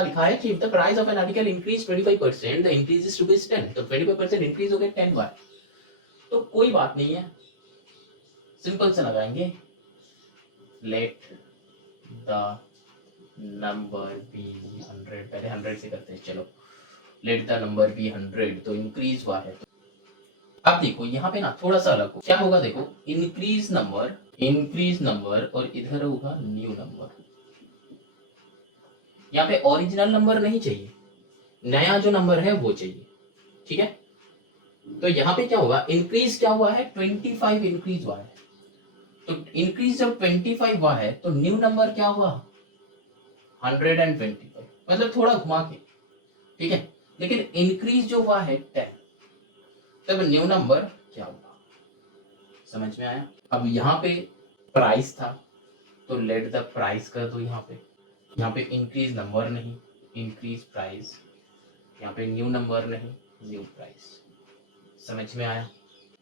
क्या लिखा है कि if the price of an article increase 25% the increase is ₹10, तो 25% इंक्रीज हो गया 10 बार। तो कोई बात नहीं है, सिंपल से लगाएंगे, लेट द नंबर बी 100, पहले 100 से करते हैं, चलो लेट द नंबर बी 100, तो इंक्रीज हुआ है। अब देखो यहाँ पे ना थोड़ा सा अलग हो, क्या होगा देखो, इंक्रीज नंबर और इधर होगा न्यू नंबर। यहाँ पे ओरिजिनल नंबर नहीं चाहिए, नया जो नंबर है वो चाहिए, ठीक है। तो यहाँ पे क्या होगा, इंक्रीज क्या हुआ है, 25 इंक्रीज हुआ है, तो इंक्रीज जब 25 हुआ है तो न्यू नंबर क्या हुआ, 125, मतलब थोड़ा घुमा के, ठीक है। लेकिन इंक्रीज जो हुआ है 10, तब न्यू नंबर क्या हुआ, समझ में आया। अब यहाँ पे प्राइस था तो लेट द प्राइस कर दो, यहाँ पे इंक्रीज नंबर नहीं, इंक्रीज प्राइस, यहाँ पे न्यू नंबर नहीं, न्यू प्राइस। समझ में आया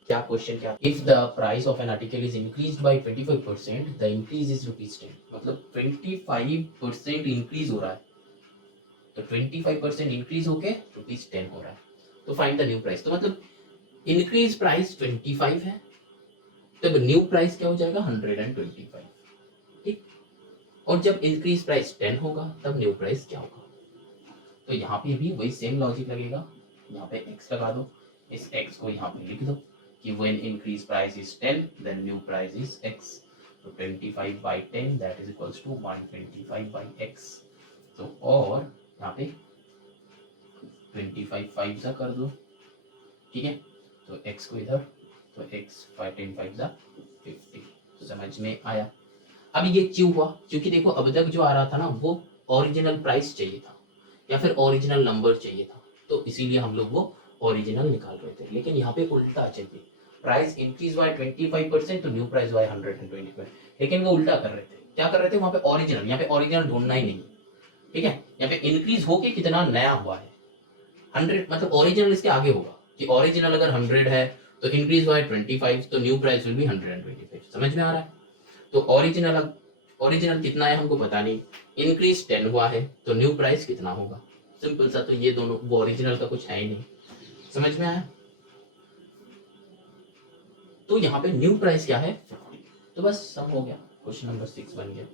क्या क्वेश्चन क्या, if the price of an article is increase by 25%, the increase is ₹10, मतलब 25% इंक्रीज हो रहा है, तो 25% इंक्रीज होके ₹10 हो रहा है, तो फाइंड द न्यू प्राइस। तो मतलब इंक्रीज प्राइस 25 है, तब न्यू प्राइस क्या हो जाएगा, 125, ठीक। और जब इंक्रीज प्राइस 10 होगा तब न्यू प्राइस क्या होगा, तो यहाँ पे भी वही सेम लॉजिक लगेगा, यहाँ पे x लगा दो, इस x को यहाँ पे लिख दो कि when increase price is 10 then new price is x, तो 25 by 10 that is equals to 125 by x, तो और यहाँ पे 25 5 सा कर दो, ठीक है, तो x को इधर, तो x 10 5 सा 50, समझ में आया। अब ये क्यों हुआ, क्योंकि देखो अब तक जो आ रहा था ना वो ओरिजिनल प्राइस चाहिए था या फिर ओरिजिनल नंबर चाहिए था, तो इसीलिए हम लोग वो ओरिजिनल निकाल रहे थे। लेकिन यहाँ पे उल्टा चाहिए, प्राइस इंक्रीज बाय 25% तो न्यू प्राइस बाय 125, लेकिन वो उल्टा कर रहे थे, क्या कर रहे थे, वहाँ पे ओरिजिनल, यहाँ पे ओरिजिनल ढूंढना ही नहीं, ठीक है। यहाँ पे इंक्रीज होके कितना नया हुआ है 100, मतलब ओरिजिनल इसके आगे होगा कि ओरिजिनल अगर 100 है तो इंक्रीज बाय 25 तो न्यू प्राइस विल बी 125, समझ में आ रहा है। तो ओरिजिनल कितना है हमको पता नहीं, इंक्रीज 10 हुआ है तो न्यू प्राइस कितना होगा, सिंपल सा, तो ये दोनों, वो ओरिजिनल का कुछ है ही नहीं, समझ में आया। तो यहाँ पे न्यू प्राइस क्या है, तो बस सम हो गया, क्वेश्चन नंबर 6 बन गया।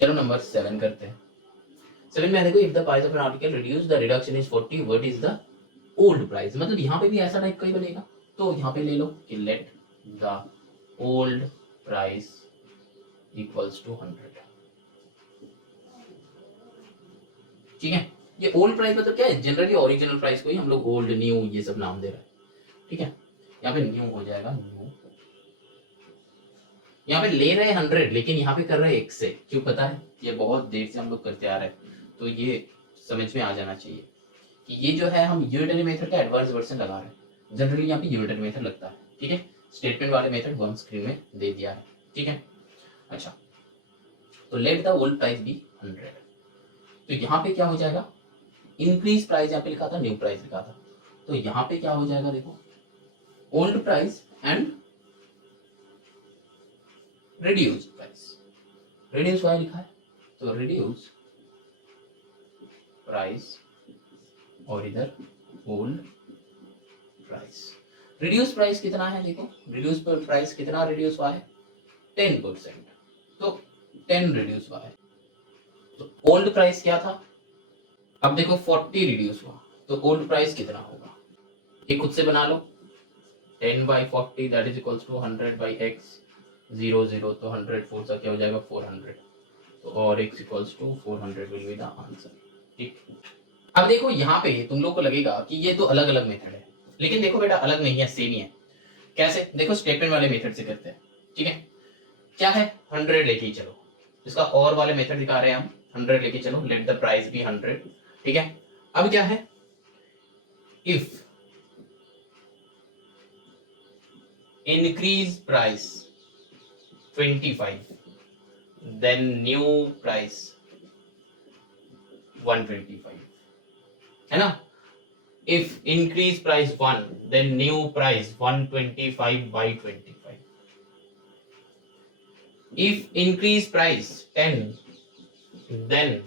चलो नंबर 7 करते हैं। 7 में देखो, if the price of an article reduce the reduction is 40, what is the old price, मतलब यहाँ पे भी ऐसा टाइप का ही बनेगा, तो यहाँ पे ले लो कि let the old price equals to 100, ठीक है। ये ओल्ड प्राइस मतलब क्या है, जनरली ओरिजिनल प्राइस को ही हम लोग ओल्ड न्यू ये सब नाम दे रहे हैं, ठीक है। यहाँ पे न्यू हो जाएगा, न्यू, यहाँ पे ले रहे हैं 100 लेकिन यहाँ पे कर रहे हैं 1 से, क्यों पता है, ये बहुत देर से हम लोग करते आ रहे हैं, तो ये समझ में आ जाना चाहिए कि ये जो है हम यूनिटरी मेथड का एडवांस वर्जन लगा रहे हैं, जनरली यहाँ पे यूनिटरी मेथड लगता है, ठीक है। स्टेटमेंट वाले मेथड वन स्क्रीन में दे दिया है, ठीक है। अच्छा, तो let the old price be 100, तो यहाँ पे क्या हो जाएगा, इंक्रीज प्राइस यहाँ पे लिखा था, न्यू प्राइस लिखा था, तो यहाँ पे क्या हो जाएगा देखो, old price and reduce price, reduce y लिखा है, तो रिड्यूस प्राइस और इधर ओल्ड प्राइस। रिड्यूस प्राइस कितना है देखो, रिड्यूस प्राइस कितना रिड्यूस हुआ है, 10%, तो 10 रिड्यूस हुआ है, तो ओल्ड प्राइस क्या था, अब देखो 40 रिड्यूस हुआ, तो ओल्ड प्राइस कितना होगा, ये खुद से बना लो, 10 by 40 that is equals to 100 by x, 0 0, तो 100 4 सा क्या हो जाएगा 400, तो और x equals to 400 will be the answer, ठीक। अब देखो यहाँ पे तुम लोग को लगेगा कि ये तो अलग अलग मेथड है, लेकिन देखो बेटा अलग नहीं है, सेम ही है। कैसे, देखो स्टेटमेंट वाले मेथड से करते हैं, ठीक है। क्या है, 100 लेके ही चलो, इसका और वाले मेथड दिखा रहे हैं हम, 100 लेके चलो, लेट द प्राइस बी 100, ठीक है। अब क्या है, if increase price 25 then new price 125, है ना। if increase price 1 then new price 125 by 25, if increase price 10 then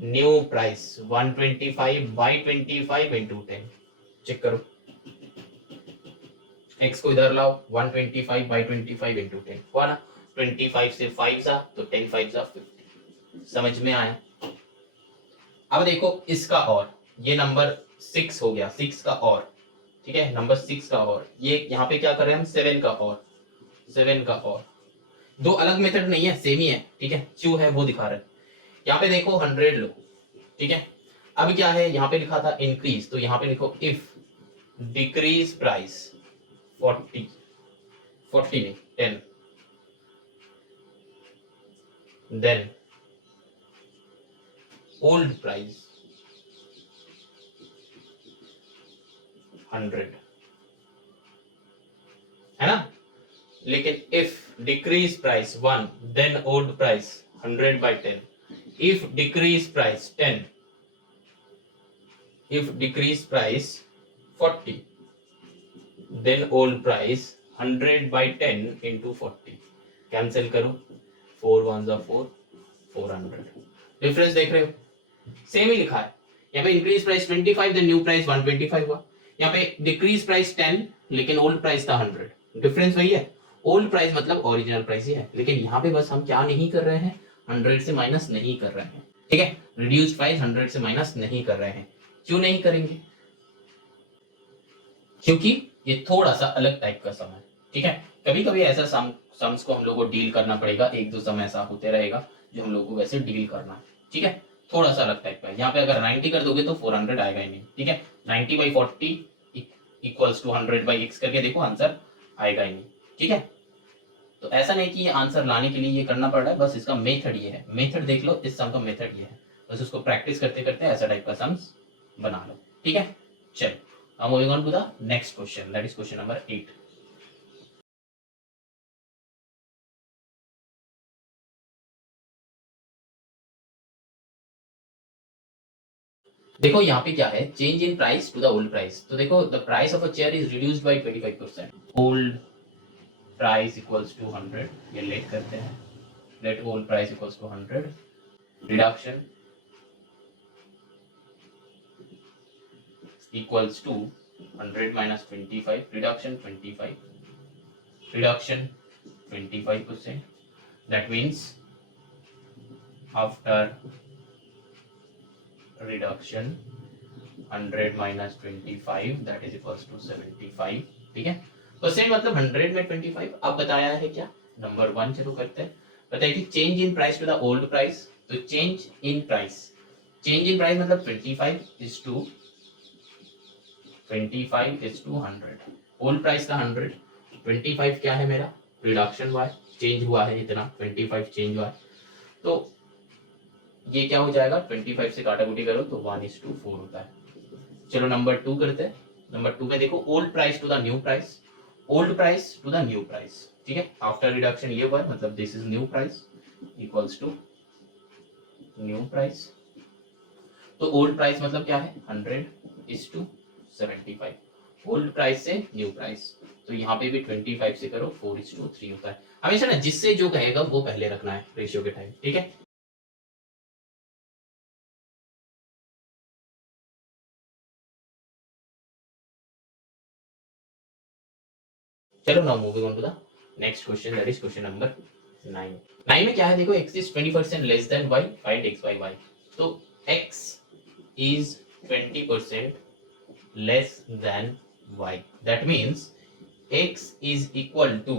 new price 125 by 25 into 10, check करो x को इधर लाओ 125 by 25 into 10 हुआ ना, 25 से 5 जा तो 10 5 जा 50, समझ में आया। अब देखो इसका और ये नंबर 6 हो गया, 6 का और, ठीक है, नंबर 6 का और, ये यहाँ पे क्या कर रहे हैं हम 7 का और, 7 का और, दो अलग मेथड नहीं है, सेम ही है, ठीक है, क्यों है वो दिखा रहे हैं। यहाँ पे देखो 100 लो, ठीक है, अब क्या है यहाँ पे लिखा था इंक्रीज, तो यहाँ पे लिखो इफ डिक्रीज प्राइस 40 नहीं 10 देन ओल्ड प्राइस 100, है ना, लेकिन if decrease price 1 then old price 100 by 10, if decrease price 10, if decrease price 40 then old price 100 by 10 into 40, cancel करो 4 1 जा 4, 400, डिफरेंस देख रहे हो, सेम ही लिखा है, यहाँ पे increase price 25 then new price 125 हुआ, यहाँ पे डिक्रीज प्राइस 10 लेकिन ओल्ड प्राइस था 100, डिफरेंस वही है, ओल्ड प्राइस मतलब ओरिजिनल प्राइस ही है, लेकिन यहाँ पे बस हम क्या नहीं कर रहे हैं, 100 से माइनस नहीं कर रहे हैं, ठीक है, रिड्यूस्ड प्राइस 100 से माइनस नहीं कर रहे हैं, क्यों नहीं करेंगे, क्योंकि ये थोड़ा सा अलग टाइप का सम है, ठीक है, कभी कभी ऐसा सम्स को हम लोग को डील करना पड़ेगा, एक दो सम ऐसा होते रहेगा जो हम लोग को वैसे डील करना है, ठीक है, थोड़ा सा अलग टाइप का है, यहाँ पे अगर 90 कर दोगे तो 400 आएगा ही नहीं, ठीक है, 90 by 40 equals to 100 by x करके देखो आंसर आएगा ही नहीं, ठीक है, तो ऐसा नहीं कि ये आंसर लाने के लिए ये करना पड़ रहा है, बस इसका मेथड ये है, मेथड देख लो, इस सम का मेथड ये है, बस उसको प्रैक्टिस करते करते ऐसा टाइप का सम्स बना लो, ठीक है, चलो now moving on to the next question, that is question number 8। देखो यहाँ पे क्या है, change in price to the old price, तो देखो the price of a chair is reduced by 25%, old price equals to 100, ये लेट करते हैं, let old price equals to 100, reduction equals to 100 minus 25, reduction 25, reduction 25%, that means after reduction 100 minus 25 that is equals to 75, ठीक है, percent मतलब 100 में 25, अब बताया है क्या, नंबर 1 शुरू करते हैं, बताइए कि change in price to the old price, तो change in price, change in price मतलब 25 is to 25 is to 100, old price का 100, 25 क्या है मेरा रिडक्शन हुआ है, चेंज हुआ है इतना, 25 चेंज हुआ है, तो ये क्या हो जाएगा, 25 से काटाकुटी करो तो 1:4 होता है। चलो नंबर 2 करते हैं, नंबर 2 में देखो old price to the new price, old price to the new price, ठीक है, आफ्टर रिडक्शन ये हुआ मतलब this is new price equals to new price, तो ओल्ड प्राइस मतलब क्या है 100:75, ओल्ड प्राइस से न्यू प्राइस, तो यहाँ पे भी 25 से करो 4:3 होता है, हमेशा ना जिससे जो कहेगा वो पहले रखना है रेशियो के टाइम, ठीक है। चलो now moving on to the next question, that is question number 9। 9 में क्या है देखो, x is 20% less than y, find x by y, तो x is 20% less than y, that means x is equal to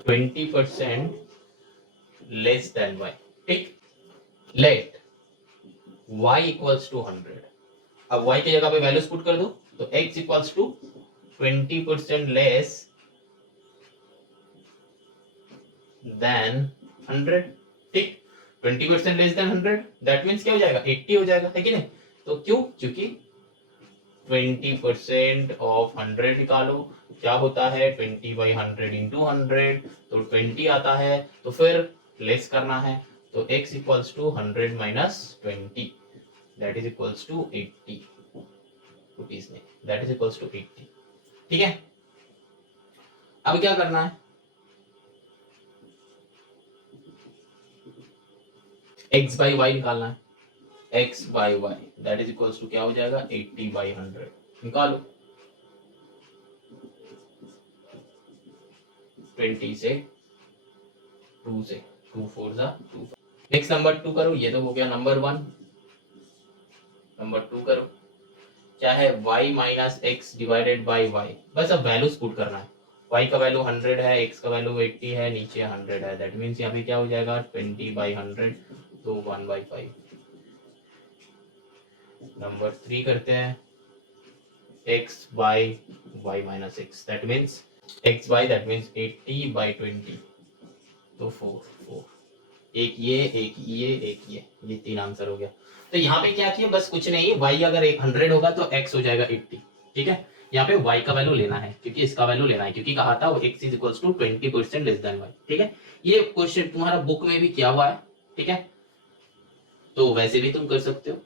20% less than y, ठीक, let y equals to 100, अब y की जगह पे वैल्यूज पुट कर दो, तो x equals to 20% less than 100, ठीक, 20% लेस देन 100 दैट मींस क्या हो जाएगा 80 हो जाएगा, है कि नहीं, तो क्यों, क्योंकि 20% ऑफ 100 निकालो, क्या होता है 20 by 100 into 100, तो 20 आता है, तो फिर लेस करना है, तो x equals to 100 minus 20 that is equals to 80, rupees में, दैट इज इक्वल्स टू 80। ठीक है, अब क्या करना है, x बाई वाई निकालना है, x by y that is equals to क्या हो जाएगा 80 बाई 100, निकालो 20 से 2 से 2 4 जा 2। नेक्स्ट नंबर 2 करो, ये तो हो गया नंबर 1। नंबर 2 करो, क्या है y minus x divided by y, बस अब वैल्यूज पुट करना है। y का वैल्यू 100 है, x का वैल्यू 80 है, नीचे 100 है, दैट मीन्स यहाँ पे क्या हो जाएगा 20 बाई 100, तो 1 बाई 5। नंबर 3 करते हैं, x by y minus x, that means x by that means 80 by 20, तो 4 एक ये एक ये 3 आंसर हो गया। तो यहाँ पे क्या किया, बस कुछ नहीं, y अगर 100 होगा तो x हो जाएगा 80। ठीक है, यहाँ पे y का वैल्यू लेना है क्योंकि इसका वैल्यू लेना है, क्योंकि कहा था वो x is equals to 20% less than y। ठीक है, ये क्वेश्चन तुम्हारा बुक में भी किया हुआ है। ठीक है, तो वैसे भी तुम कर सकते हो,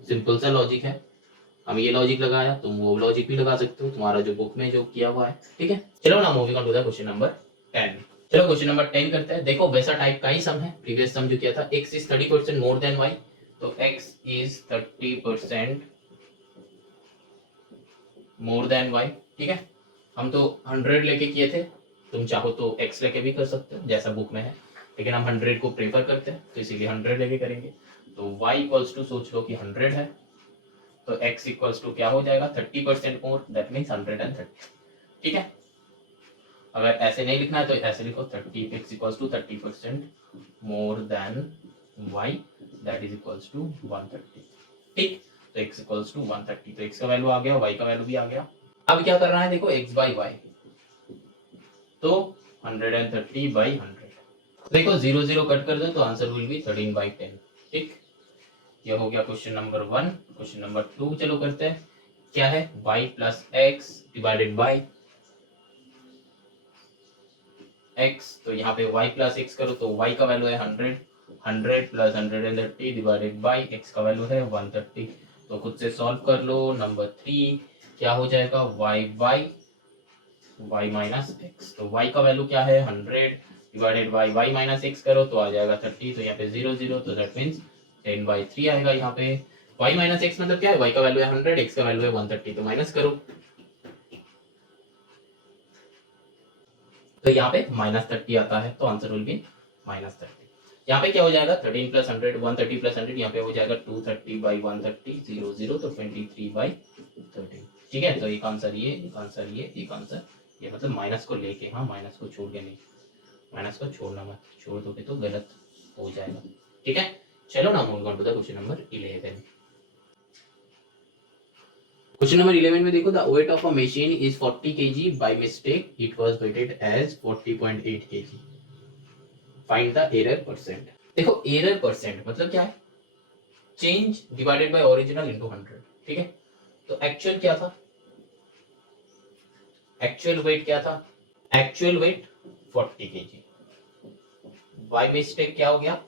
सिंपल सा लॉजिक है, हम ये लॉजिक लगाया, तुम वो लॉजिक भी लगा सकते हो, तुम्हारा जो बुक में जो किया हुआ है। ठीक है, चलो ना moving on to the question number 10। चलो क्वेश्चन नंबर 10 करते हैं। देखो वैसा टाइप का ही सम है, प्रीवियस सम जो किया था, x is 30% more than y, तो x is 30% more than y। ठीक है, हम तो 100 लेके किए थे, तुम चाहो तो x लेके भी कर सकते हो जैसा बुक में है, लेकिन हम 100 को प्रेफर करते हैं तो इसीलिए 100 लेके करेंगे। तो y इक्वल्स टू सोच लो कि 100 है, तो x इक्वल्स टू क्या हो जाएगा 30% मोर, दैट मीन्स 130। ठीक है, अगर ऐसे नहीं लिखना है तो ऐसे लिखो 30 x equals to 30% more than y, that is equals to 130। ठीक, तो x इक्वल्स टू 130, तो x का वैल्यू आ गया, y का वैल्यू भी आ गया। अब क्या करना है, देखो x बाई वाई, तो 130 बाई 100, देखो 0 0 कट कर दो तो आंसर विल बी 13 बाई 10। ठीक, ये हो गया क्वेश्चन नंबर 1। क्वेश्चन नंबर 2 चलो करते हैं, क्या है y plus x divided by x, तो यहाँ पे y प्लस एक्स करो तो y का वैल्यू है 100, 100 प्लस 130 डिवाइडेड बाई x का वैल्यू है 130, तो खुद से सॉल्व कर लो। नंबर 3 क्या हो जाएगा y by y minus x, तो y का वैल्यू क्या है 100 divided by y minus x करो तो आ जाएगा 30, तो यहाँ पे 0 0, तो दैट मीन्स 10 बाई 3 आएगा। यहाँ पे y माइनस एक्स मतलब क्या है, y का वैल्यू है 100, x का वैल्यू है 130, तो माइनस करो, तो यहाँ पे -30 आता है, तो आंसर विल बी -30। यहाँ पे क्या हो जाएगा 13 प्लस 100 130 प्लस 100, यहाँ पे हो जाएगा 230 बाई 130 0 0, तो 23 बाई 13। ठीक है, तो एक आंसर ये, एक आंसर ये, एक आंसर ये, मतलब माइनस को लेके, हाँ माइनस को छोड़ के नहीं, माइनस को छोड़ना मत, छोड़ दोगे तो गलत हो जाएगा। ठीक है, चलो ना move on to the question number 11। Question number 11 में देखो, the weight of a machine is 40 kg, by mistake it was weighted as 40.8 kg, find the error percent. देखो एरर परसेंट मतलब क्या है, change divided by original into 100। ठीक है, तो actual क्या था, एक्चुअल वेट क्या था, actual wait 40 kg, by mistake क्या हो गया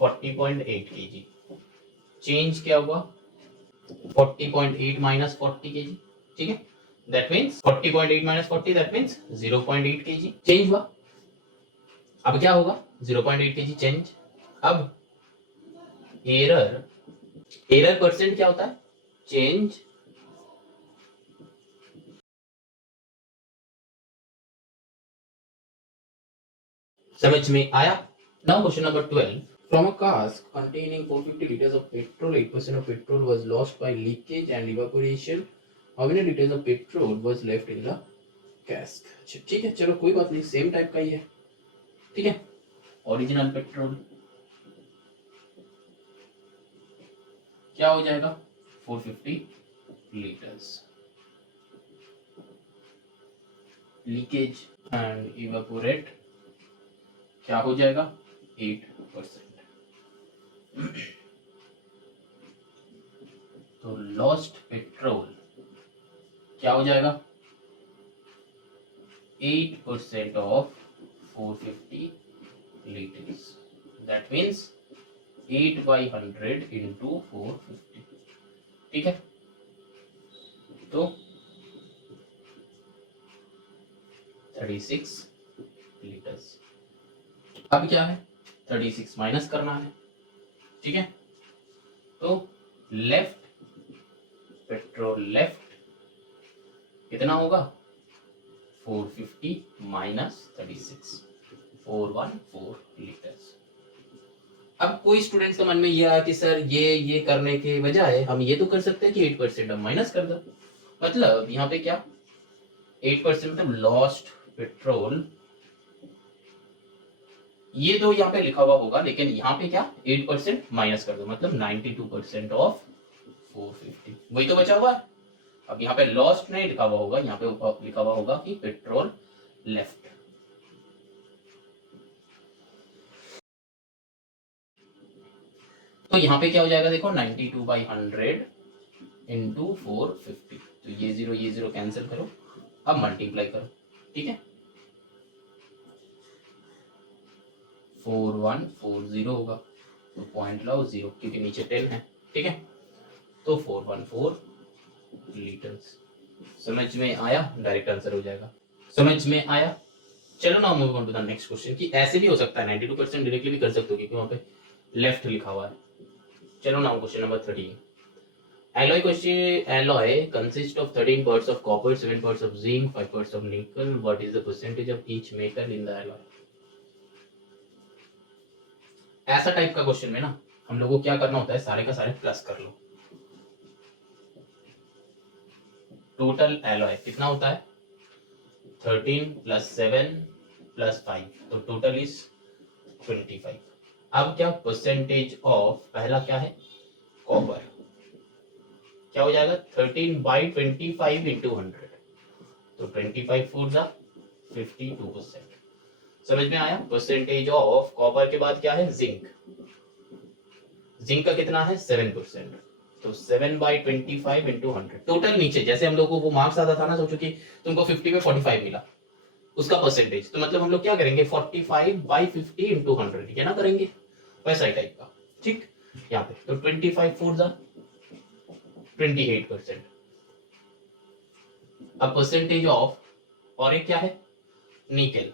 40.8 kg, चेंज क्या हुआ 40.8 माइनस 40 kg। ठीक है, that means 40.8 minus 40, that means 0.8 kg change हुआ। अब क्या होगा 0.8 kg चेंज। अब एरर, एरर परसेंट क्या होता है, चेंज समझ में आया। Now question number 12, from a cask containing 450 liters of petrol, 8% of petrol was lost by leakage and evaporation, how many liters of petrol was left in the cask। ठीक है, चलो कोई बात नहीं, सेम टाइप का ही है। ठीक है, ओरिजिनल पेट्रोल क्या हो जाएगा 450 लीटर्स, लीकेज एंड इवेपोरेट क्या हो जाएगा 8%, तो लॉस्ट पेट्रोल क्या हो जाएगा 8% of 450 liters, that means 8 by 100 into 450। ठीक है, तो 36 लीटर्स। अब क्या है, 36 माइनस करना है, ठीक है, तो लेफ्ट पेट्रोल लेफ्ट कितना होगा 450 माइनस 36, 414 लीटर्स। अब कोई स्टूडेंट्स का मन में ये आया कि सर ये करने के बजाय हम ये तो कर सकते हैं कि 8% हम माइनस कर दो, मतलब यहाँ पे क्या 8% मतलब लॉस्ट पेट्रोल, ये तो यहाँ पे लिखा हुआ होगा, लेकिन यहाँ पे क्या 8% माइनस कर दो, मतलब 92% ऑफ 450, वही तो बचा हुआ है। अब यहाँ पे लॉस्ट नहीं लिखा हुआ होगा, यहाँ पे लिखा हुआ होगा कि पेट्रोल लेफ्ट। तो यहाँ पे क्या हो जाएगा देखो 92/100 इंटू 450, तो ये जीरो कैंसिल करो, अब मल्टीप्लाई करो, ठीक है, 4140 होगा, तो पॉइंट लाओ 0 क्योंकि नीचे 10 है, ठीक है, तो 414 लीटर्स। समझ में आया, डायरेक्ट आंसर हो जाएगा, समझ में आया। चलो now move on to the next question, कि ऐसे भी हो सकता है 92% डायरेक्टली भी कर सकते हो क्योंकि वहां पे लेफ्ट लिखा हुआ है। चलो now question number 13, alloy consists of 13 parts of copper, 7 parts of zinc, 5 parts of nickel. What is the percentage of each metal in the alloy? ऐसा टाइप का क्वेश्चन में ना हम लोगों को क्या करना होता है, सारे का सारे प्लस कर लो। टोटल एलॉय कितना होता है 13 + 7 + 5, तो टोटल इज 25। अब क्या परसेंटेज ऑफ, पहला क्या है कॉपर, क्या हो जाएगा 13/25 × 100, तो 25 4 जा 52%। समझ में आया। परसेंटेज ऑफ कॉपर के बाद क्या है जिंक, जिंक का कितना है 7%, तो 7/25 × 100, टोटल नीचे जैसे हम लोग को वो मार्क्स आता था ना, सोचो कि तुमको 50 में 45 मिला, उसका परसेंटेज, तो मतलब हम लोग क्या करेंगे 45/50 × 100, क्या ना करेंगे वैसा ही टाइप का, ठीक। यहाँ पे तो 25 4 जा 28%। अब परसेंटेज ऑफ, और एक क्या है निकेल,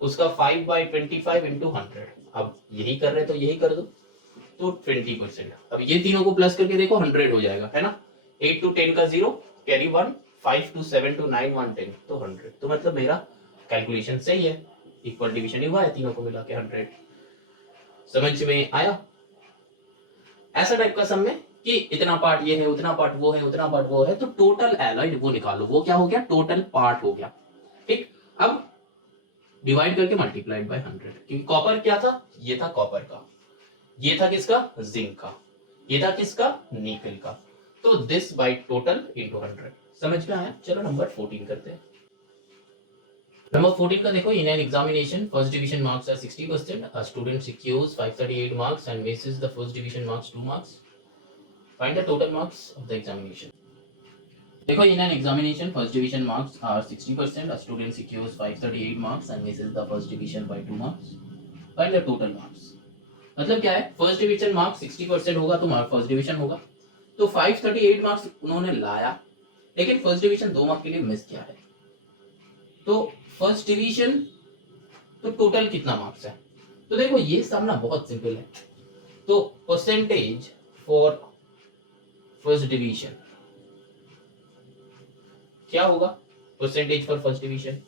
उसका 5/25 × 100, अब यही कर रहे तो यही कर दो, तो 20%। अब ये तीनों को प्लस करके देखो 100 हो जाएगा, है ना। 8 to 10 का 0 कैरी 1, 5 to 7 to 9 1 10, तो 100, तो मतलब मेरा कैलकुलेशन सही है, इक्वल डिवीजन ही हुआ है तीनों को मिला के 100। समझ में आया। ऐसा टाइप का सम में कि इतना पार्ट ये है, उतना पार्ट वो है, उतना पार्ट वो है, तो टोटल एलॉय वो निकालो, वो क्या हो गया टोटल पार्ट हो गया, ठीक। अब डिवाइड करके मल्टीप्लाइड बाय 100, क्योंकि कॉपर क्या था, ये था कॉपर का, ये था किसका जिंक का, ये था किसका निकल का, तो दिस बाय टोटल इनटू 100। समझ में आया। चलो नंबर 14 करते हैं। नंबर 14 का देखो, in an examination first division marks are 60%, a student secures 538 marks and misses the first division marks 2 marks, find the total marks of the examination. देखो, in an examination first division marks are 60%, a student secures 538 marks and misses the first division by 2 marks, find the total marks. मतलब क्या है, first division marks 60% होगा तो first division होगा, तो 538 marks उन्होंने लाया, लेकिन फर्स्ट डिवीजन 2 मार्क्स के लिए मिस किया है, तो फर्स्ट डिवीजन तो टोटल कितना मार्क्स है। तो देखो ये सम ना बहुत सिंपल है, तो परसेंटेज फॉर फर्स्ट डिवीजन क्या होगा, परसेंटेज फॉर फर्स्ट डिवीजन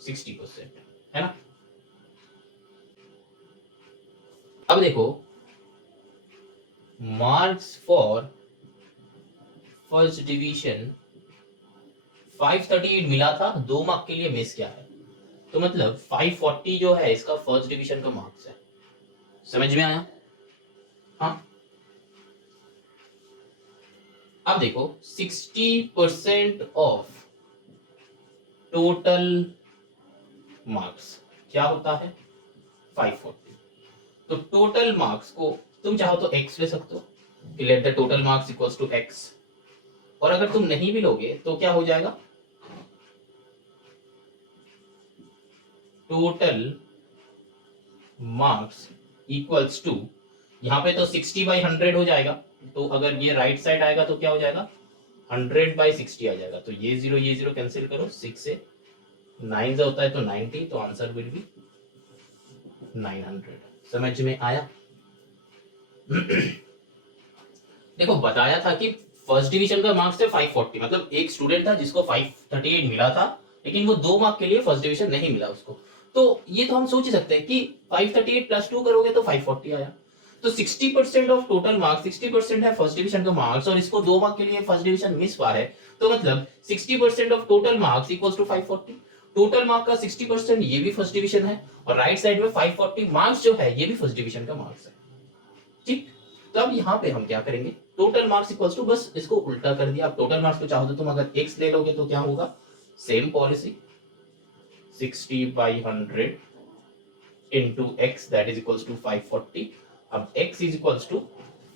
60%, है ना। अब देखो मार्क्स फॉर फर्स्ट डिवीजन 538 मिला था, 2 मार्क के लिए मिस किया है, तो मतलब 540 जो है इसका फर्स्ट डिवीजन का मार्क्स है। समझ में आया। हाँ, अब देखो 60% ऑफ टोटल मार्क्स क्या होता है 540, तो टोटल मार्क्स को तुम चाहो तो x ले सकते हो कि let the total marks equals to x, और अगर तुम नहीं भी लोगे तो क्या हो जाएगा टोटल मार्क्स इक्वल्स टू, यहां पे तो 60/100 हो जाएगा, तो अगर ये राइट साइड आएगा तो क्या हो जाएगा 100/60 आ जाएगा। तो ये जीरो कैंसिल करो, 6 से 9 से होता है तो 90, तो आंसर विल बी 900। समझ में आया? देखो बताया था कि फर्स्ट डिवीजन का मार्क्स थे 540, मतलब एक स्टूडेंट था जिसको 538 मिला था, लेकिन वो 2 मार्क के लिए फर्स्ट डिवीजन नहीं मिला उसको। तो ये तो हम सोच ही सकते हैं कि 538 + 2 करोगे तो 540 आया। तो 60% ऑफ टोटल मार्क्स, 60% है फर्स्ट डिवीजन का मार्क्स, और इसको 2 मार्क के लिए फर्स्ट डिवीजन मिस हुआ है, तो मतलब 60% of total marks equals to 540। Total mark का 60% ये भी फर्स्ट डिवीजन है, और राइट साइड में 540 मार्क्स जो है ये भी फर्स्ट डिवीजन का मार्क्स है। ठीक, तो अब यहाँ पे हम क्या करेंगे, टोटल मार्क्स इक्वल्स टू, बस इसको उल्टा कर दिया। अब टोटल मार्क्स को चाहो तो तुम अगर x ले लोगे तो क्या होगा, same policy, 60/100 into x that is equals to 540। अब x is equals to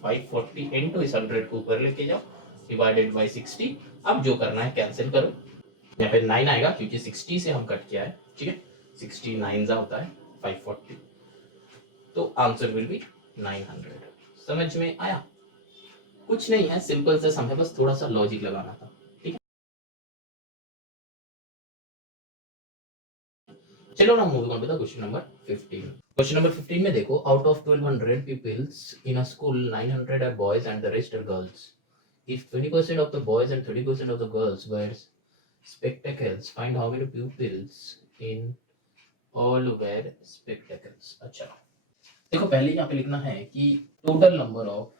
540 into इस 100 को ऊपर लेके जाओ, डिवाइडेड बाय 60। अब जो करना है कैंसिल करो, यहाँ पे 9 आएगा क्योंकि 60 से हम कट किया है, ठीक है, 69 होता है 540, तो आंसर विल बी 900। समझ में आया? कुछ नहीं है, सिंपल सा सम है, बस थोड़ा सा लॉजिक लगाना था, ठीक है। चलो ना moving on to the question number 15। Question number 15 में देखो, out of 1200 pupils in a school 900 are boys and the rest are girls. If 20% of the boys and 30% of the girls wear spectacles, find how many pupils in all wear spectacles। अच्छा देखो, पहले यहाँ पे लिखना है कि total number of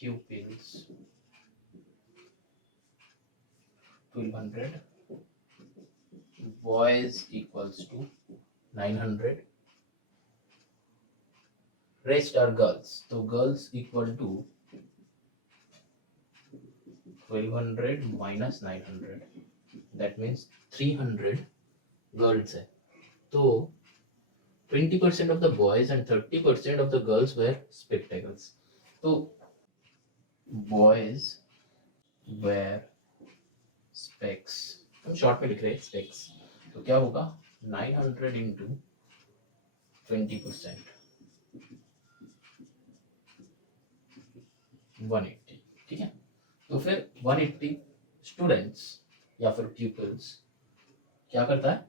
pupils 1200, boys equals to 900, rest are girls, तो girls equal to 1200 minus 900, that means 300 girls है। तो 20% of the boys and 30% of the girls wear spectacles, तो boys wear specs, हम शॉर्ट में लिख रहे हैं specs, तो क्या होगा 900 into 20%, 180, ठीक है। तो फिर 180 स्टूडेंट्स या फिर pupils क्या करता है,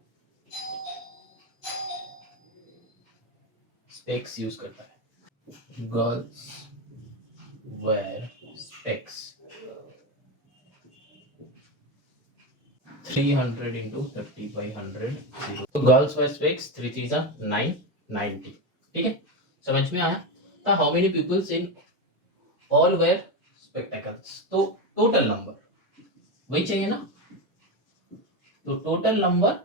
specs यूज करता है। गर्ल्स wear specs, 300 into 30/100, तो गर्ल्स wear specs, 3 3 9, 90, ठीक है। समझ में आया? तो how many peoples in all wear spectacles, तो टोटल नंबर वही चाहिए ना, तो total number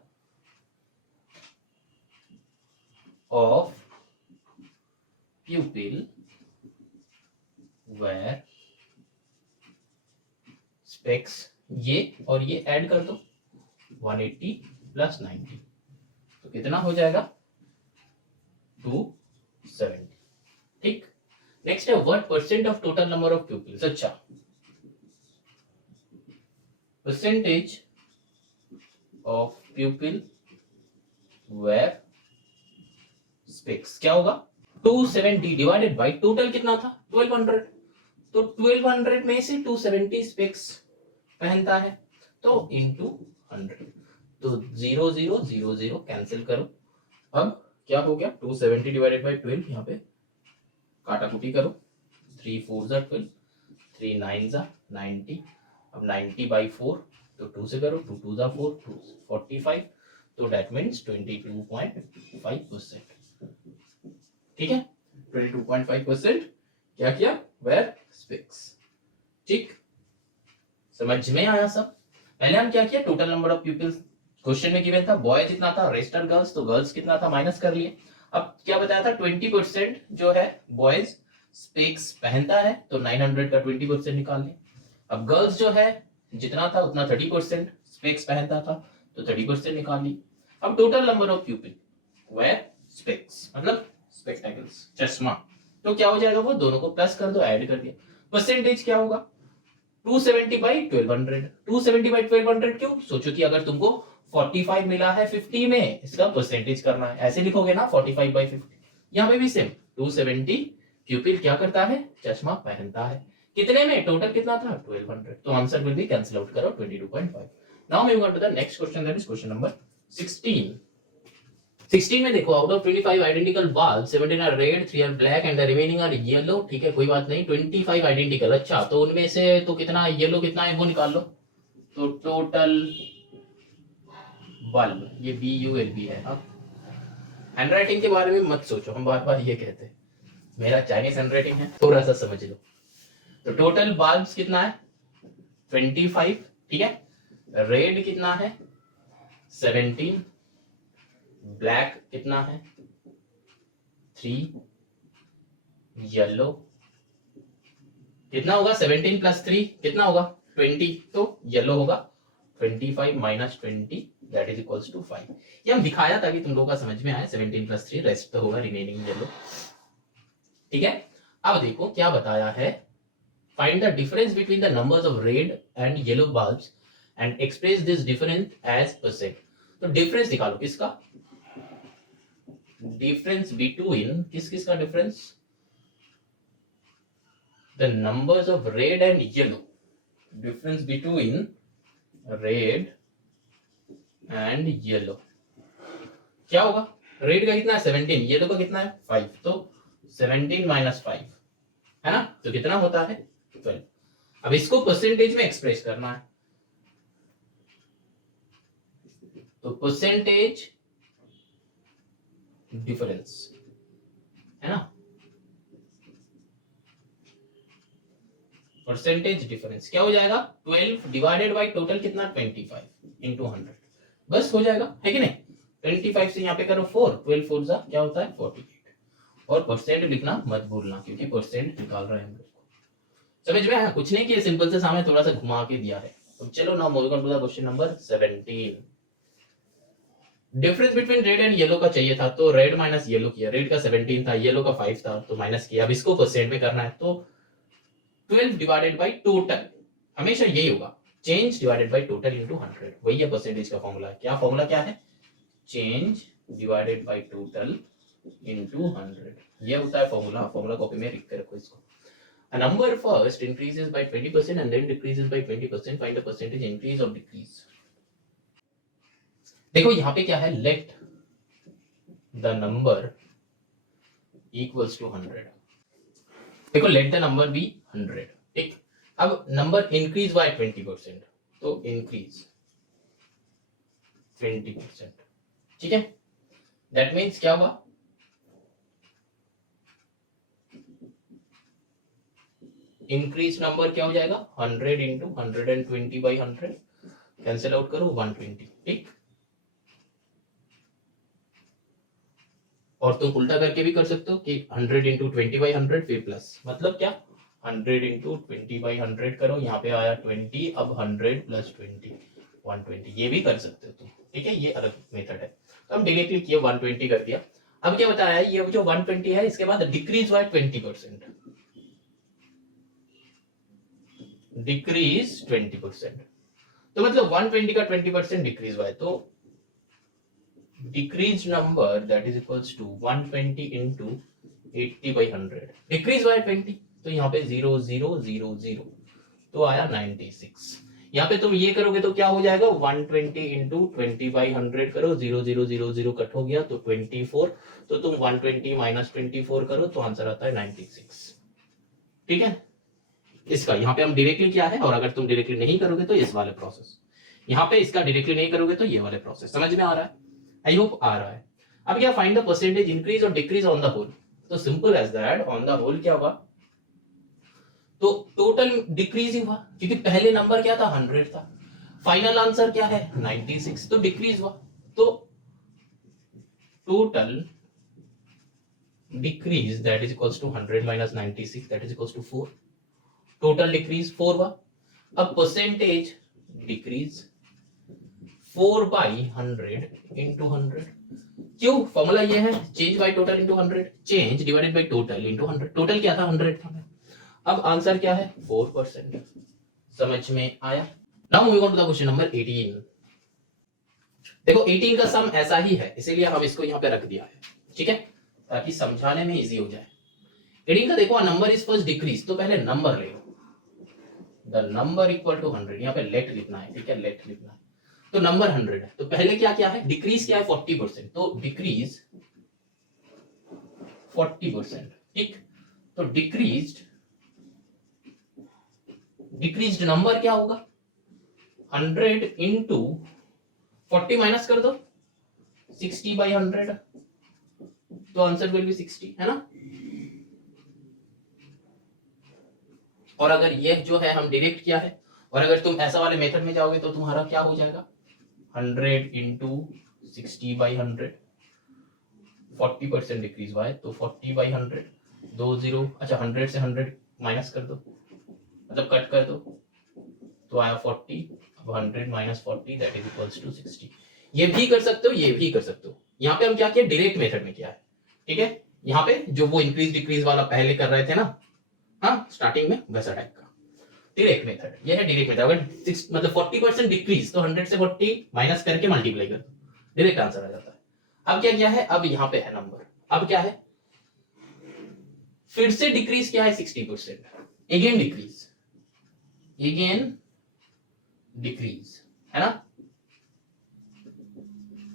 of pupil wear specs, ये और ये ऐड कर दो, 180 + 90, तो कितना हो जाएगा 270, ठीक। नेक्स्ट है what percent of total number of pupils। अच्छा, percentage of pupil wear specs क्या होगा, 270 डिवाइडेड बाय टोटल कितना था 1200, तो 1200 में से 270 स्पेक्स पहनता है, तो इनटू 100, तो 0 0 0 0 कैंसिल करो। अब क्या हो गया, 270 डिवाइडेड बाय 12, यहाँ पे काटाकुटी करो, 3 4 12, 3 9 90, अब 90/4, तो 2 से करो, 2 2 4, 2 45, तो दैट मीन्स 22.5%, ठीक है। 22.5% क्या किया, वेयर स्पेक्स, ठीक। समझ में आया सब? पहले हम क्या किया, total number of peoples question में गिवन था, बॉय कितना था, रेस्ट आर गर्ल्स, तो गर्ल्स कितना था माइनस कर लिए। अब क्या बताया था, 20% जो है बॉयज स्पेक्स पहनता है, तो 900 का 20% निकाल लें। अब गर्ल्स जो है जितना था उतना 30% स्पेक्स पहनता था, तो 30% निकाल ली। अब total number of people wear specs, मतलब स्पेक्टेकल्स, चश्मा, तो क्या हो जाएगा, वो दोनों को प्लस कर दो, ऐड कर दिया। परसेंटेज क्या होगा, 270/1200, 270/1200 क्यों, सोचो कि अगर तुमको 45 मिला है 50 में, इसका परसेंटेज करना है, ऐसे लिखोगे ना 45/50, यहाँ पे भी सेम 270 प्यूपिल क्या करता है, चश्मा पहनता है। कितने में, टोटल कितना था 1200, तो answer will be cancel out करो 22.5। Now moving on to the next question, that is question number 16। 16 में देखो, out of 25 identical bulb 17 are red, 3 are black and the remaining are yellow. ठीक है, कोई बात नहीं, 25 आइडेंटिकल, अच्छा तो उनमें से तो कितना येलो कितना है वो निकाल लो। तो टोटल बल्ब, ये BULB है। अब हैंडराइटिंग के बारे में मत सोचो, हम बार बार ये कहते हैं, मेरा चाइनीज हैंडराइटिंग है, थोड़ा सा समझ लो। तो टोटल बल्ब्स कितना है 25, ठीक है। रेड कितना है 17, ब्लैक कितना है 3, येलो कितना होगा 17 प्लस 3 कितना होगा 20, तो येलो होगा 25 minus 20 that is equals to 5। ये हम दिखाया ताकि तुम लोगों का समझ में आए, 17 प्लस 3 रेस्ट तो होगा रिमेनिंग येलो, ठीक है। अब देखो क्या बताया है, find the difference between the numbers of red and yellow bulbs and express this difference as percent. तो डिफरेंस निकालो, किसका डिफरेंस बिटवीन, किस किस का difference, the numbers of red and yellow, difference between red and yellow क्या होगा, red का कितना है 17, येलो का कितना है 5, तो 17 माइनस 5 है ना, तो कितना होता है 12। अब इसको परसेंटेज में एक्सप्रेस करना है, तो परसेंटेज डिफरेंस है ना, परसेंटेज डिफरेंस क्या हो जाएगा 12 डिवाइडेड बाय टोटल कितना 25 इंटू 100, बस हो जाएगा, है कि नहीं। 25 से यहाँ पे करो 4, 12 4 जा क्या होता है 48, और परसेंट लिखना मत भूलना क्योंकि परसेंट निकाल रहे हैं हम लोग। समझ में आया, कुछ नहीं किया, सिंपल से सामने थोड़ा सा घुमा के दिया है। तो चलो now moving on to the question number 17। Difference between red and yellow का चाहिए था, तो रेड माइनस येलो किया, रेड का 17 था, येलो का 5 था, तो माइनस किया। अब इसको परसेंट में करना है, तो 12 डिवाइडेड बाय टोटल, हमेशा यही होगा, change divided by total into 100, वही है परसेंटेज का फॉर्मूला। क्या फॉर्मूला क्या है, change divided by total into 100, ये होता है फॉर्मूला। फॉर्मूला कॉपी में लिख के रखो इसको। A number first increases by 20% and then decreases by 20%. Find the percentage increase or decrease. देखो यहाँ पे क्या है, let the number equals to 100। देखो let the number be 100, ठीक। अब नंबर increase by 20%, तो increase 20%, ठीक है। That means क्या हुआ, इंक्रीज नंबर क्या हो जाएगा 100 इंटू 120 बाई 100, कैंसिल आउट करो 120, ठीक। और तुम उल्टा करके भी कर सकते हो कि 100 इंटू 20 बाई 100 फिर प्लस, मतलब क्या 100 इंटू 20 बाई 100 करो, यहाँ पे आया 20, अब 100 प्लस 20 120, ये भी कर सकते हो तुम, ठीक है, ये अलग मेथड है। तो हम डायरेक्टली किए 120 कर दिया। अब क्या बताया, ये जो 120 है इसके बाद डिक्रीज बाय 20%, डिक्रीज 20%, तो मतलब 120 का 20% डिक्रीज हुआ है, तो decrease number that is equals to 120 into 80 by 100, decrease हुआ है 20, तो यहाँ पे 0 0 0 0, तो आया 96। यहाँ पे तुम ये करोगे तो क्या हो जाएगा 120 इंटू 20 बाई 100 करो, 0 0 0 0 कट हो गया तो 24, तो तुम 120 माइनस 24 करो तो आंसर आता है 96, ठीक है। इसका यहाँ पे हम डायरेक्टली क्या है, और अगर तुम डायरेक्टली नहीं करोगे तो इस वाले प्रोसेस, यहाँ पे इसका डायरेक्टली नहीं करोगे तो ये वाले प्रोसेस। समझ में आ रहा है, आई होप आ रहा है। अब क्या, फाइंड द परसेंटेज इंक्रीज और डिक्रीज ऑन द होल, तो simple as that, on the whole क्या होगा, तो टोटल डिक्रीज ही हुआ क्योंकि पहले नंबर क्या था 100 था, फाइनल आंसर क्या है 96, तो डिक्रीज हुआ, तो total decrease that is equals to 100 minus 96 that is equals to 4, total decrease 4 हुआ। अब परसेंटेज डिक्रीज 4 बाई 100 इंटू 100, क्यों, फॉर्मूला ये है change by total into 100, change divided by total into 100, total क्या था 100 था। अब आंसर क्या है 4%, समझ में आया। Now moving on to the question number 18। देखो 18 का सम ऐसा ही है, इसीलिए हम इसको यहाँ पे रख दिया है, ठीक है, ताकि समझाने में इजी हो जाए। एडिंग का देखो नंबर इज फर्स्ट डिक्रीज, तो पहले नंबर ले लो, द नंबर इक्वल टू 100, यहाँ पे लेट लिखना है, ठीक है, लेट लिखना है। तो नंबर 100 है, तो पहले क्या क्या है, डिक्रीज क्या है 40%, तो डिक्रीज 40%, ठीक। तो डिक्रीज्ड नंबर क्या होगा, 100 इंटू 40 माइनस कर दो 60/100, तो आंसर विल बी 60, है ना। और अगर ये जो है हम डायरेक्ट किया है, और अगर तुम ऐसा वाले मेथड में जाओगे तो तुम्हारा क्या हो जाएगा, 100 इंटू 60/100, 40% डिक्रीज हुआ है, तो 40/100, 20, अच्छा 100 से 100 माइनस कर दो, मतलब कट कर दो, तो आया 40, अब 100 minus 40 that is equals to 60। ये भी कर सकते हो, ये भी कर सकते हो। यहाँ पे हम क्या किया, डायरेक्ट मेथड में किया है, ठीक है। यहाँ पे जो वो इंक्रीज डिक्रीज वाला पहले कर रहे थे ना, हाँ स्टार्टिंग में, वैसा टाइप का डायरेक्ट मेथड, ये है डायरेक्ट मेथड। अगर मतलब 40% डिक्रीज, तो 100 से 40 माइनस करके मल्टीप्लाई कर दो, डायरेक्ट आंसर आ जाता है। अब क्या किया है, अब यहाँ पे है नंबर, अब क्या है, फिर से डिक्रीज क्या है 60%, अगेन डिक्रीज, है ना,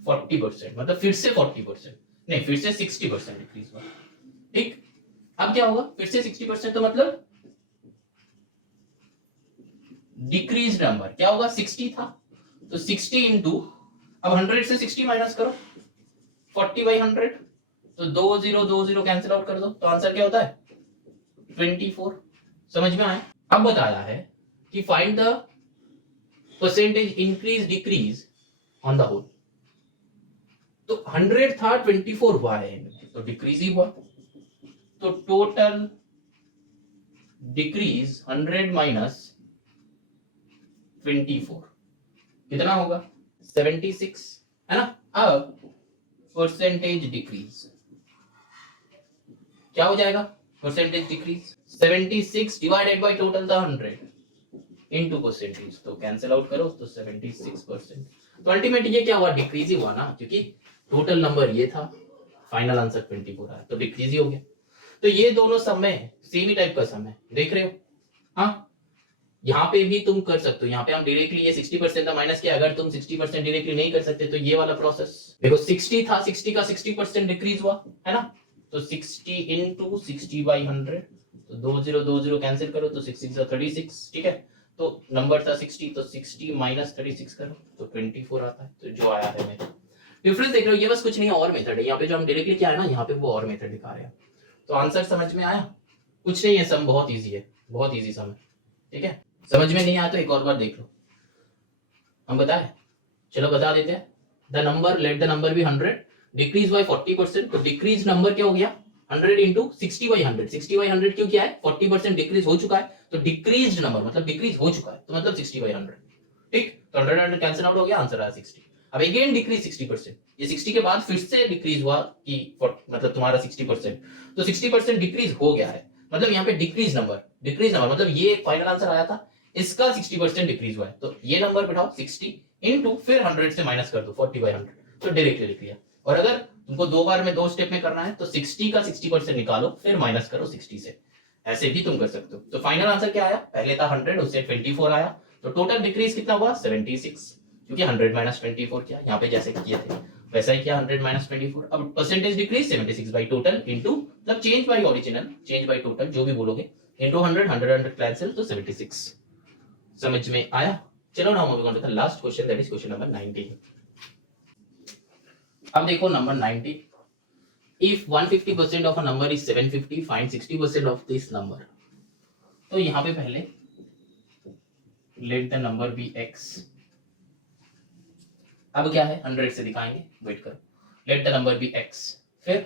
40%, मतलब फिर से 40%, नहीं फिर से 60% डिक्रीज हुआ, ठीक। अब क्या होगा, फिर से 60%, तो मतलब डिक्रीज नंबर क्या होगा, 60 था, तो 60 इंटू, अब 100 से 60 माइनस करो 40/100, तो 20 कैंसिल आउट कर दो, तो आंसर क्या होता है 24। समझ में आया। अब बताया है कि find the percentage increase decrease on the whole, तो 100 था 24 हुआ है, तो डिक्रीज ही हुआ, तो टोटल डिक्रीज 100 माइनस 24 कितना होगा 76, है ना। अब परसेंटेज डिक्रीज क्या हो जाएगा, percentage decrease 76 divided by total था 100 इनटू परसेंटेज, तो कैंसिल आउट करो तो 76%। तो अल्टीमेट ये क्या हुआ, डिक्रीज ही हुआ ना, क्योंकि टोटल नंबर ये था, फाइनल आंसर 24 आया, तो डिक्रीज ही हो गया। तो ये दोनों सम में सेम ही टाइप का सम है, देख रहे हो। हाँ यहाँ पे भी तुम कर सकते हो, यहाँ पे हम डायरेक्टली ये 60% था माइनस किया, अगर तुम 60% डायरेक्टली नहीं कर सकते तो ये वाला प्रोसेस देखो, 60 था, 60 का 60% डिक्रीज हुआ, है ना, तो 60 इंटू 60/100, तो 20 कैंसिल करो, तो 6 6 36, ठीक है। तो नंबर था 60, तो 60 माइनस 36 करो, तो 24 आता है, तो जो आया है मेथड। डिफरेंस देख रहे हो, ये बस कुछ नहीं और मेथड है, यहाँ पे जो हम डायरेक्टली किया है ना, यहाँ पे वो और मेथड दिखा रहे हैं। तो आंसर समझ में आया, कुछ नहीं है, सम बहुत ईजी है, बहुत ईजी सम है, ठीक है। समझ में नहीं आया तो एक और बार देख लो, हम बताए, चलो बता देते हैं। The number, let the number be 100 decrease by 40%, तो डिक्रीज नंबर क्या हो गया 100 इंटू 60/100, 60/100 क्यों किया है, 40% डिक्रीज हो चुका है, तो डिक्रीज नंबर मतलब डिक्रीज हो चुका है, तो मतलब 60/100, ठीक। तो 100 कैंसिल आउट हो गया, आंसर आया 60। अब अगेन डिक्रीज 60%, ये 60 के बाद फिर से डिक्रीज हुआ कि मतलब तुम्हारा 60%, तो 60% डिक्रीज हो गया है, मतलब यहाँ पे डिक्रीज नंबर मतलब ये फाइनल आंसर आया था, इसका 60% डिक्रीज हुआ है, तो ये नंबर बिठाओ 60 इनटू फिर 100 से माइनस कर दो 40/100, तो डायरेक्टली लिख लिया। और अगर तुमको दो बार में दो स्टेप में करना है तो 60 का 60% निकालो फिर माइनस करो 60 से, ऐसे भी तुम कर सकते हो। तो फाइनल आंसर क्या आया, पहले था 100 उससे 24 आया, तो टोटल डिक्रीज कितना हुआ 76, क्योंकि 100 माइनस 24 किया, यहाँ पे जैसे किए थे वैसा ही किया, 100 माइनस 24। अब percentage decrease 76 by total into, मतलब change by original, change by total जो भी बोलोगे, इंटू 100 100 कैंसिल, तो 76। समझ में आया। चलो now moving on to the last question, that is question number 19। अब देखो number 19, if 150% of a number is 750, find 60% of this number। तो यहाँ पे पहले let the number be x, अब क्या है 100 से दिखाएंगे, वेट करो, let the number be x, फिर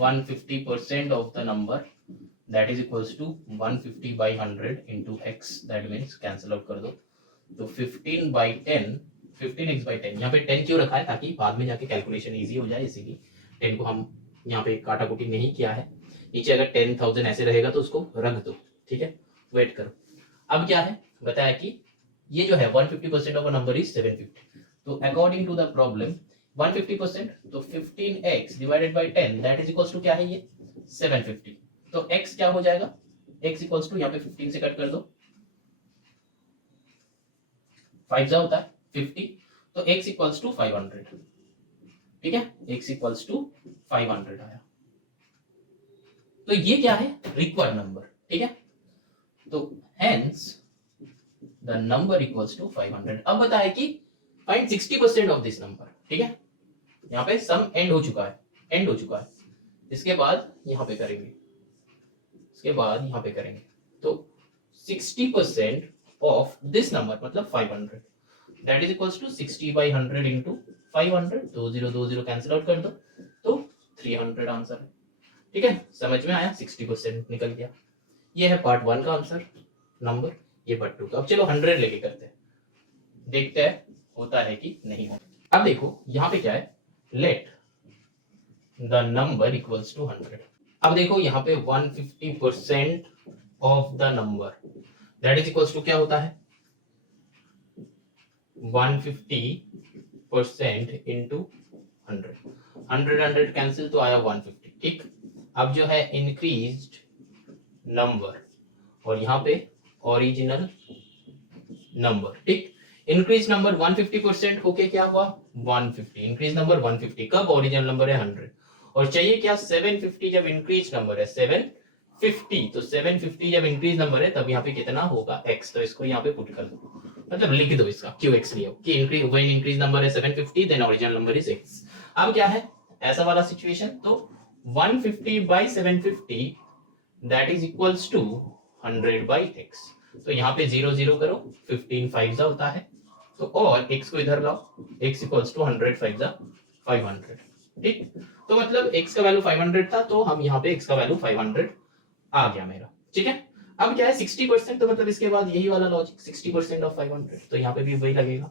150% of the number that is equals to 150/100 into x, that means cancel out कर दो, तो 15/10, 15x/10, यहाँ पे 10 क्यों रखा है, ताकि बाद में जाके कैलकुलेशन इजी हो जाए, इसीलिए 10 को हम यहाँ पे काटा कुटी नहीं किया है। नीचे अगर 10,000 ऐसे रहेगा तो उसको रख दो, ठीक है, वेट करो। अब क्या है बताया कि ये जो है 150% ऑफ अ नंबर इज 750, तो अकॉर्डिंग टू द प्रॉब्लम 150%, तो 15x divided by 10 that is equals to क्या है, ये 750, तो x क्या हो जाएगा, x इक्वल्स टू यहाँ पे 15 से कट कर दो, 5 जा होता है 50, तो x इक्वल्स टू 500, ठीक है, x इक्वल्स टू 500 आया। तो ये क्या है, रिक्वायर्ड नंबर, ठीक है, तो hence the number equals to 500। अब बताया कि फाइंड 60% ऑफ दिस नंबर, ठीक है, यहाँ पे सम एंड हो चुका है, इसके बाद यहाँ पे करेंगे, तो 60% ऑफ दिस नंबर मतलब 500, that is equals to 60/100 into 500, 20 cancel out कर दो, तो 300 आंसर है, ठीक है, समझ में आया, 60% निकल गया। ये है पार्ट 1 का आंसर नंबर, ये पार्ट 2 का। अब चलो 100 लेके करते हैं, देखते हैं होता है कि नहीं होता। अब देखो यहाँ पे क्या है, let the number equals to 100। अब देखो यहाँ पे 150% of the number that is equals to क्या होता है, 150% इंटू 100, 100 कैंसिल तो आया 150, ठीक। अब जो है इंक्रीज्ड नंबर और यहाँ पे ओरिजिनल नंबर, ठीक, इंक्रीज नंबर 150% होके क्या हुआ 150, इंक्रीज नंबर 150, कब ओरिजिनल नंबर है 100, और चाहिए क्या 750, जब इंक्रीज नंबर है 750, तो 750 जब इंक्रीज नंबर है तब यहाँ पे कितना होगा x, तो इसको यहाँ पे पुट कर दो, मतलब लिख दो इसका क्यों x लिया कि इंक्रीज व्हेन इंक्रीज नंबर है 750 then original number is x। अब क्या है ऐसा वाला सिचुएशन, तो 150/750 that is equals to 100/x, तो यहाँ पे 0 0 करो, 15 5 जा होता है, तो और x को इधर लाओ, x इक्वल्स टू 100 5 जा 500, ठीक, तो मतलब x का वैल्यू 500 था, तो हम यहाँ पे x का वैल्यू 500 आ गया मेरा, ठीक है। अब क्या है 60%, तो मतलब इसके बाद यही वाला लॉजिक 60% ऑफ 500, तो यहाँ पे भी वही लगेगा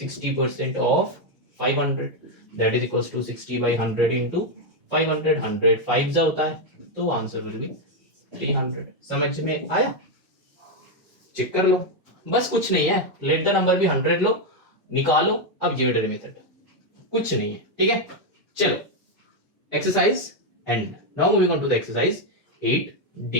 60% of 500 that is equals to 60/100 into 500, 100 5 जा होता है, तो आंसर विल बी 300। समझ में आया, चेक कर लो, बस कुछ नहीं है, लेट द नंबर भी 100 लो, निकालो, अब जियोमेट्री मेथड, कुछ नहीं है, ठीक है। चलो exercise and now moving on to the exercise 8D।